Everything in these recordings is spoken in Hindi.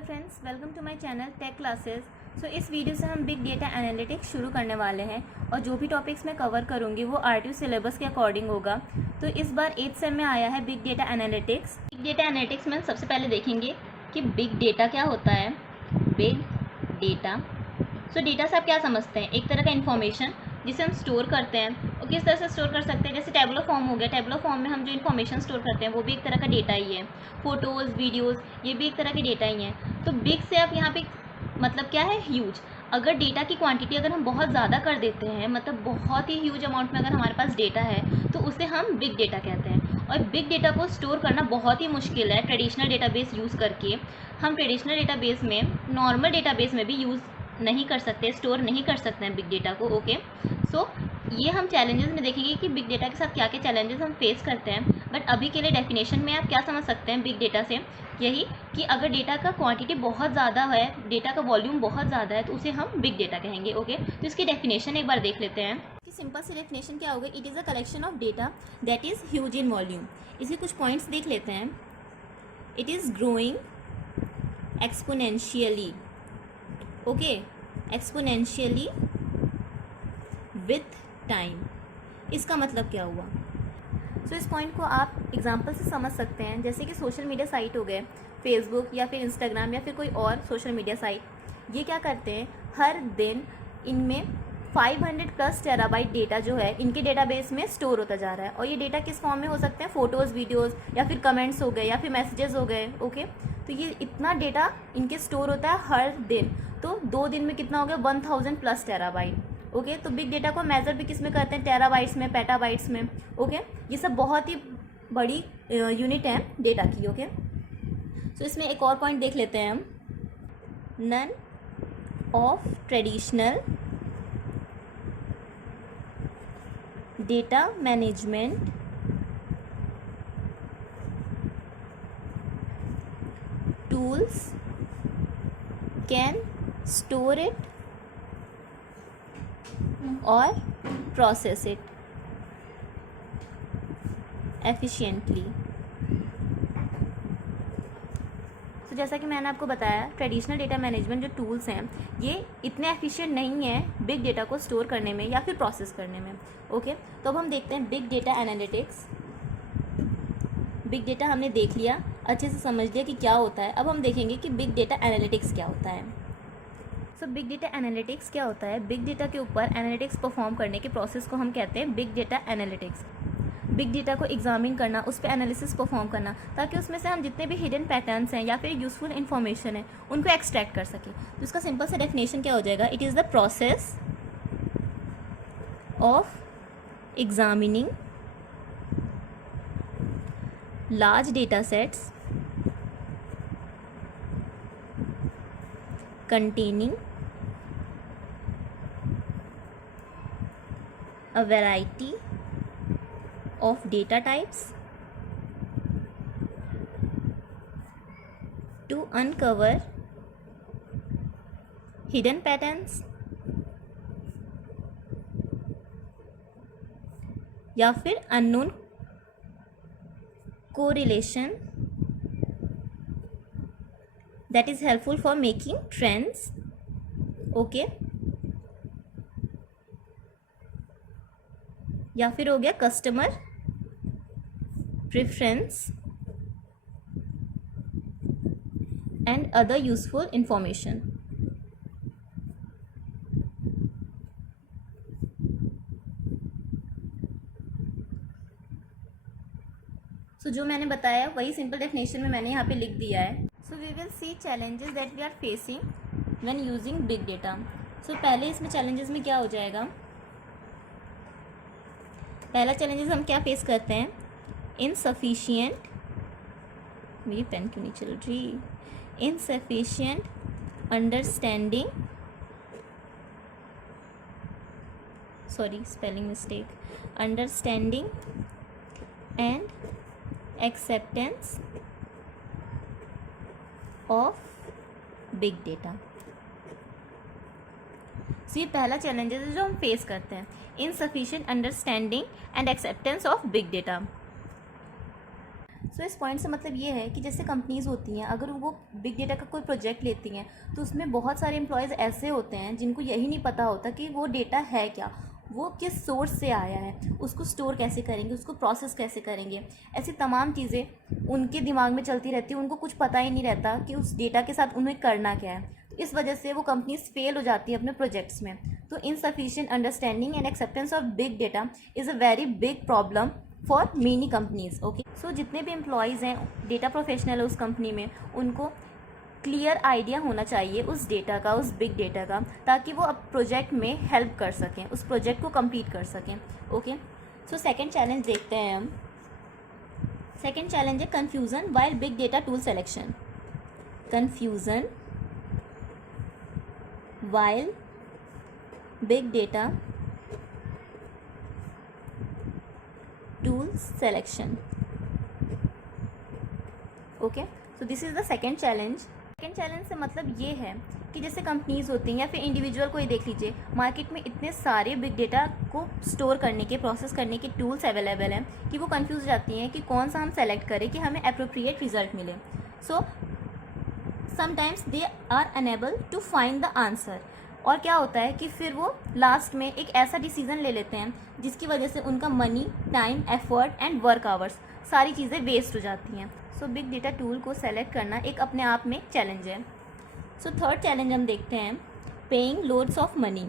Hello friends, welcome to my channel tech classes. So इस वीडियो से हम बिग डेटा एनालिटिक्स शुरू करने वाले हैं और जो भी टॉपिक्स मैं कवर करूंगी वो आरटीयू सिलेबस के अकॉर्डिंग होगा। तो इस बार 8th सेम में आया है big data analytics. Big data analytics में सबसे पहले देखेंगे कि बिग डेटा क्या होता है। बिग डेटा, सो डेटा से आप क्या समझते हैं? एक तरह का इन्फॉर्मेशन जिसे हम स्टोर करते हैं और किस तरह से स्टोर कर सकते हैं। जैसे टेबलो फॉर्म हो गया, टेबलो फॉर्म में हम जो इन्फॉर्मेशन स्टोर करते हैं वो भी एक तरह का डेटा ही है। फोटोज़, वीडियोज़, ये भी एक तरह के डेटा ही हैं। तो बिग से आप यहाँ पे मतलब क्या है? ह्यूज। अगर डेटा की क्वांटिटी अगर हम बहुत ज़्यादा कर देते हैं, मतलब बहुत ही ह्यूज अमाउंट में अगर हमारे पास डेटा है तो उसे हम बिग डेटा कहते हैं। और बिग डेटा को स्टोर करना बहुत ही मुश्किल है ट्रेडिशनल डेटाबेस यूज़ करके। हम ट्रेडिशनल डेटाबेस में, नॉर्मल डेटाबेस में भी यूज़ नहीं कर सकते, स्टोर नहीं कर सकते हैं बिग डेटा को। ओके, सो ये हम चैलेंजेस में देखेंगे कि बिग डेटा के साथ क्या क्या चैलेंजेस हम फेस करते हैं। बट अभी के लिए डेफिनेशन में आप क्या समझ सकते हैं बिग डेटा से? यही कि अगर डेटा का क्वांटिटी बहुत ज़्यादा है, डेटा का वॉल्यूम बहुत ज़्यादा है तो उसे हम बिग डेटा कहेंगे। ओके, तो इसकी डेफिनेशन एक बार देख लेते हैं कि सिंपल सी डेफिनेशन क्या होगी। It is a collection of data that is huge in volume. इसके कुछ पॉइंट्स देख लेते हैं। It is growing exponentially, okay, exponentially with time. इसका मतलब क्या हुआ? सो इस पॉइंट को आप एग्जांपल से समझ सकते हैं। जैसे कि सोशल मीडिया साइट हो गए, फेसबुक या फिर इंस्टाग्राम या फिर कोई और सोशल मीडिया साइट, ये क्या करते हैं? हर दिन इनमें 500 प्लस टेराबाइट डेटा जो है इनके डेटाबेस में स्टोर होता जा रहा है। और ये डेटा किस फॉर्म में हो सकते हैं? फ़ोटोज़, वीडियोज़ या फिर कमेंट्स हो गए या फिर मैसेजेस हो गए। ओके, तो ये इतना डेटा इनके स्टोर होता है हर दिन। तो 2 दिन में कितना हो गया? 1000 प्लस टेराबाइट। ओके, तो बिग डेटा को मेजर भी किस में करते हैं? टेराबाइट्स में, पेटाबाइट्स में। ओके, ये सब बहुत ही बड़ी यूनिट है डेटा की। ओके, सो इसमें एक और पॉइंट देख लेते हैं हम। None of traditional data management tools can store it or process it efficiently। तो जैसा कि मैंने आपको बताया, ट्रेडिशनल डेटा मैनेजमेंट जो टूल्स हैं ये इतने एफिशिएंट नहीं हैं बिग डेटा को स्टोर करने में या फिर प्रोसेस करने में। ओके, तो अब हम देखते हैं big data analytics. Big data हमने देख लिया, अच्छे से समझ लिया कि क्या होता है। अब हम देखेंगे कि बिग डेटा एनालिटिक्स क्या होता है। सो बिग डेटा एनालिटिक्स क्या होता है? बिग डेटा के ऊपर एनालिटिक्स परफॉर्म करने के प्रोसेस को हम कहते हैं big data analytics. Big data को एग्जामिन करना, उस पर एनालिसिस परफॉर्म करना, ताकि उसमें से हम जितने भी हिडन पैटर्न्स हैं या फिर यूजफुल इन्फॉर्मेशन है उनको एक्सट्रैक्ट कर सकें। तो इसका सिंपल सा डेफिनेशन क्या हो जाएगा? It is the process of examining large data sets containing a variety of data types to uncover hidden patterns या फिर unknown correlation that is helpful for making trends। Okay, या फिर हो गया customer preference and other useful information. So जो मैंने बताया वही सिंपल डेफिनेशन में मैंने यहाँ पे लिख दिया है। So we will see challenges that we are facing when using big data. So पहले इसमें चैलेंजेस में क्या हो जाएगा? पहला चैलेंजेस हम क्या फेस करते हैं? इनसफिशिएंट, मेरी पेन क्यों नहीं चल रही? Insufficient understanding, sorry spelling mistake, understanding and acceptance of big data. So ये पहला चैलेंजेस है जो हम फेस करते हैं, insufficient understanding and acceptance of big data. So इस पॉइंट से मतलब ये है कि जैसे कंपनीज़ होती हैं, अगर वो बिग डेटा का कोई प्रोजेक्ट लेती हैं तो उसमें बहुत सारे एम्प्लॉयज़ ऐसे होते हैं जिनको यही नहीं पता होता कि वो डेटा है क्या, वो किस सोर्स से आया है, उसको स्टोर कैसे करेंगे, उसको प्रोसेस कैसे करेंगे। ऐसी तमाम चीज़ें उनके दिमाग में चलती रहती हैं, उनको कुछ पता ही नहीं रहता कि उस डेटा के साथ उन्हें करना क्या है। तो इस वजह से वो कंपनीज फेल हो जाती हैं अपने प्रोजेक्ट्स में। तो insufficient understanding and acceptance of big data is a very big problem for many companies. Okay, so जितने भी एम्प्लॉयज़ हैं, डेटा प्रोफेशनल है उस कंपनी में, उनको क्लियर आइडिया होना चाहिए उस डेटा का, उस बिग डेटा का, ताकि वो अब प्रोजेक्ट में हेल्प कर सकें, उस प्रोजेक्ट को कंप्लीट कर सकें। ओके, सो सेकंड चैलेंज देखते हैं हम। सेकंड चैलेंज है confusion while big data tool selection. Confusion while big data tool selection. Okay, so this is the second challenge. Second challenge से मतलब ये है कि जैसे कंपनीज़ होती हैं या फिर इंडिविजुअल को ही देख लीजिए, मार्केट में इतने सारे बिग डेटा को स्टोर करने के, प्रोसेस करने के टूल्स अवेलेबल हैं कि वो कंफ्यूज जाती हैं कि कौन सा हम सेलेक्ट करें कि हमें अप्रोप्रिएट रिजल्ट मिले। So sometimes they are unable to find the answer. और क्या होता है कि फिर वो लास्ट में एक ऐसा डिसीजन ले लेते हैं जिसकी वजह से उनका money, time, effort and work hours सारी चीज़ें वेस्ट हो जाती हैं। सो बिग डेटा टूल को सेलेक्ट करना एक अपने आप में चैलेंज है। सो थर्ड चैलेंज हम देखते हैं, paying loads of money.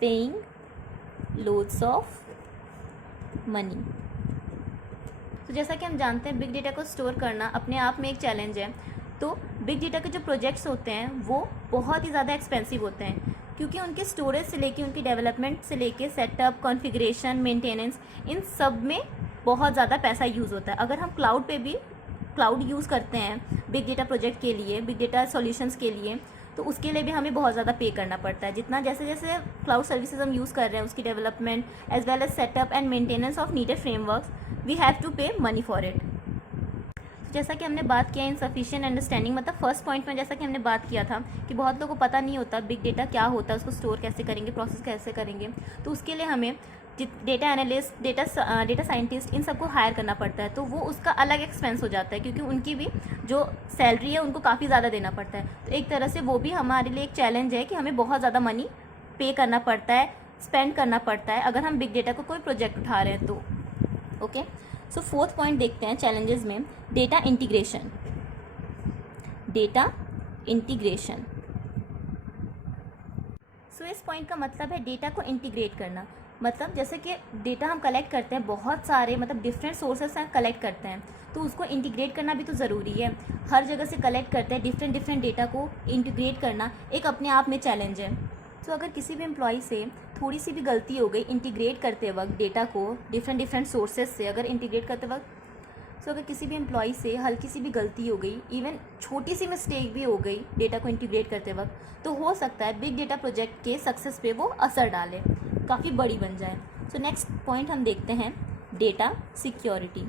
Paying loads of money. तो जैसा कि हम जानते हैं बिग डेटा को स्टोर करना अपने आप में एक चैलेंज है। तो बिग डेटा के जो प्रोजेक्ट्स होते हैं वो बहुत ही ज़्यादा एक्सपेंसिव होते हैं, क्योंकि उनके स्टोरेज से लेके, उनकी डेवलपमेंट से लेके, सेटअप, कॉन्फ़िगरेशन, मेंटेनेंस, इन सब में बहुत ज़्यादा पैसा यूज़ होता है। अगर हम क्लाउड पे भी क्लाउड यूज़ करते हैं बिग डेटा प्रोजेक्ट के लिए, बिग डेटा सॉल्यूशंस के लिए, तो उसके लिए भी हमें बहुत ज़्यादा पे करना पड़ता है। जितना जैसे जैसे क्लाउड सर्विसेज हम यूज़ कर रहे हैं, उसकी development as well as setup and maintenance of needed frameworks, we have to pay money for it. जैसा कि हमने बात किया इनसफिशिएंट अंडरस्टैंडिंग, मतलब फर्स्ट पॉइंट में जैसा कि हमने बात किया था कि बहुत लोगों को पता नहीं होता बिग डेटा क्या होता है, उसको स्टोर कैसे करेंगे, प्रोसेस कैसे करेंगे। तो उसके लिए हमें डेटा एनालिस्ट, डेटा साइंटिस्ट, इन सबको हायर करना पड़ता है। तो वो उसका अलग एक्सपेंस हो जाता है, क्योंकि उनकी भी जो सैलरी है उनको काफ़ी ज़्यादा देना पड़ता है। तो एक तरह से वो भी हमारे लिए एक चैलेंज है कि हमें बहुत ज़्यादा मनी पे करना पड़ता है, स्पेंड करना पड़ता है, अगर हम बिग डेटा को कोई प्रोजेक्ट उठा रहे हैं तो। ओके, सो फोर्थ पॉइंट देखते हैं चैलेंजेस में, डेटा इंटीग्रेशन। डेटा इंटीग्रेशन, सो इस पॉइंट का मतलब है डेटा को इंटीग्रेट करना। मतलब जैसे कि डेटा हम कलेक्ट करते हैं, बहुत सारे मतलब डिफरेंट सोर्सेस से कलेक्ट करते हैं, तो उसको इंटीग्रेट करना भी तो ज़रूरी है। हर जगह से कलेक्ट करते हैं डिफरेंट डेटा को इंटीग्रेट करना एक अपने आप में चैलेंज है। तो अगर किसी भी एम्प्लॉय से थोड़ी सी भी गलती हो गई इंटीग्रेट करते वक्त डेटा को डिफरेंट सोर्सेज से अगर इंटीग्रेट करते वक्त, तो अगर किसी भी एम्प्लॉय से हल्की सी भी गलती हो गई, इवन छोटी सी मिस्टेक भी हो गई डेटा को इंटीग्रेट करते वक्त, तो हो सकता है बिग डेटा प्रोजेक्ट के सक्सेस पे वो असर डाले, काफ़ी बड़ी बन जाए। सो नेक्स्ट पॉइंट हम देखते हैं, डेटा सिक्योरिटी।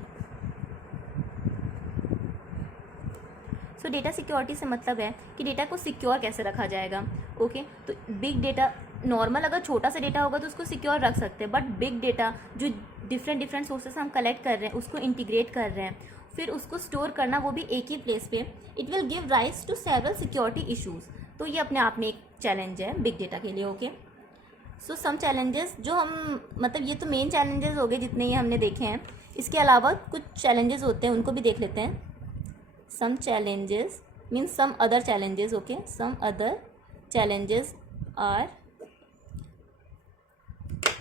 सो डेटा सिक्योरिटी से मतलब है कि डेटा को सिक्योर कैसे रखा जाएगा। ओके, तो बिग डेटा नॉर्मल अगर छोटा सा डेटा होगा तो उसको सिक्योर रख सकते हैं, बट बिग डेटा जो डिफरेंट सोर्सेस हम कलेक्ट कर रहे हैं, उसको इंटीग्रेट कर रहे हैं, फिर उसको स्टोर करना वो भी एक ही प्लेस पे, it will give rise to several security issues. तो ये अपने आप में एक चैलेंज है बिग डेटा के लिए। ओके, सो सम चैलेंजेस जो हम मतलब ये तो मेन चैलेंजेस हो गए जितने ही हमने देखे हैं, इसके अलावा कुछ चैलेंजेस होते हैं उनको भी देख लेते हैं। Some challenges means some other challenges. Okay, some other challenges are,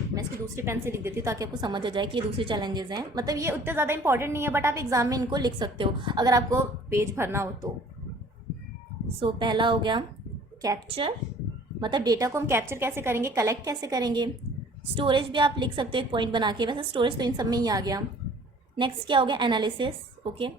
मैं इसकी दूसरी पेन से लिख देती हूँ ताकि आपको समझ आ जाए कि ये दूसरे चैलेंजेस हैं। मतलब ये उतने ज़्यादा इंपॉर्टेंट नहीं है, बट आप एग्जाम में इनको लिख सकते हो अगर आपको पेज भरना हो तो। सो पहला हो गया कैप्चर, मतलब डेटा को हम कैप्चर कैसे करेंगे, कलेक्ट कैसे करेंगे। स्टोरेज भी आप लिख सकते हो एक पॉइंट बना के, वैसे स्टोरेज तो इन सब में ही आ गया। नेक्स्ट क्या हो गया, एनालिसिस। ओके,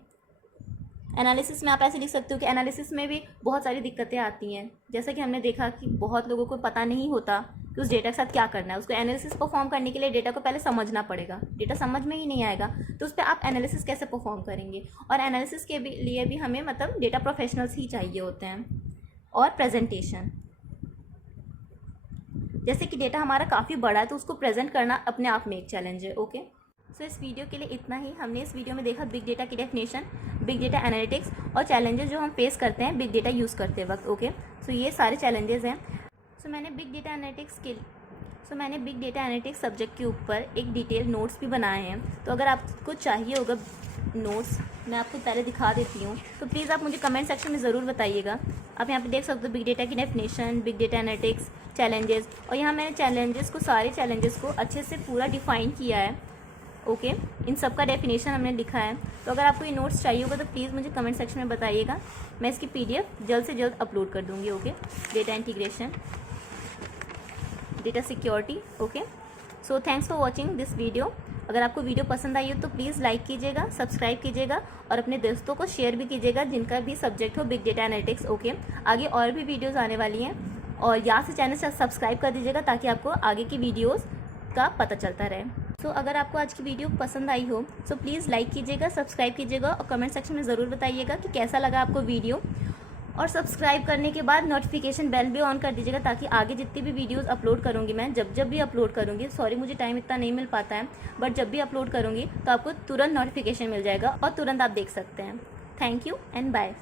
एनालिसिस में आप ऐसे लिख सकते हो कि एनालिसिस में भी बहुत सारी दिक्कतें आती हैं, जैसा कि हमने देखा कि बहुत लोगों को पता नहीं होता कि उस डेटा के साथ क्या करना है। उसको एनालिसिस परफॉर्म करने के लिए डेटा को पहले समझना पड़ेगा, डेटा समझ में ही नहीं आएगा तो उस पर आप एनालिसिस कैसे परफॉर्म करेंगे। और एनालिसिस के लिए भी हमें मतलब डेटा प्रोफेशनल्स ही चाहिए होते हैं। और प्रेजेंटेशन, जैसे कि डेटा हमारा काफ़ी बड़ा है तो उसको प्रेजेंट करना अपने आप में एक चैलेंज है। ओके, सो इस वीडियो के लिए इतना ही। हमने इस वीडियो में देखा बिग डेटा की डेफिनेशन, बिग डेटा एनालिटिक्स और चैलेंजेस जो हम फेस करते हैं बिग डेटा यूज़ करते वक्त। ओके, सो ये सारे चैलेंजेस हैं। सो मैंने बिग डेटा एनालिटिक्स सब्जेक्ट के ऊपर एक डिटेल नोट्स भी बनाए हैं। तो अगर आपको चाहिए होगा नोट्स, मैं आपको पहले दिखा देती हूँ, तो प्लीज़ आप मुझे कमेंट सेक्शन में ज़रूर बताइएगा। आप यहाँ पे देख सकते हो बिग डेटा की definition, big data analytics, challenges, और यहाँ मैंने सारे चैलेंजेस को अच्छे से पूरा डिफाइन किया है। ओके, इन सब का डेफिनेशन हमने लिखा है। तो अगर आपको ये नोट्स चाहिए होगा तो प्लीज़ मुझे कमेंट सेक्शन में बताइएगा, मैं इसकी PDF जल्द से जल्द अपलोड कर दूँगी। Okay, data integration, data security. Okay, so thanks for watching this video. अगर आपको वीडियो पसंद आई हो तो प्लीज़ लाइक कीजिएगा, सब्सक्राइब कीजिएगा और अपने दोस्तों को शेयर भी कीजिएगा जिनका भी सब्जेक्ट हो बिग डेटा एनालिटिक्स। ओके, आगे और भी वीडियोस आने वाली हैं और यहाँ से चैनल से सब्सक्राइब कर दीजिएगा ताकि आपको आगे की वीडियोस का पता चलता रहे। सो अगर आपको आज की वीडियो पसंद आई हो तो प्लीज़ लाइक कीजिएगा, सब्सक्राइब कीजिएगा और कमेंट सेक्शन में ज़रूर बताइएगा कि कैसा लगा आपको वीडियो। और सब्सक्राइब करने के बाद नोटिफिकेशन बेल भी ऑन कर दीजिएगा ताकि आगे जितनी भी वीडियोस अपलोड करूँगी मैं, जब भी अपलोड करूँगी, सॉरी मुझे टाइम इतना नहीं मिल पाता है, बट जब भी अपलोड करूँगी तो आपको तुरंत नोटिफिकेशन मिल जाएगा और तुरंत आप देख सकते हैं। Thank you and bye.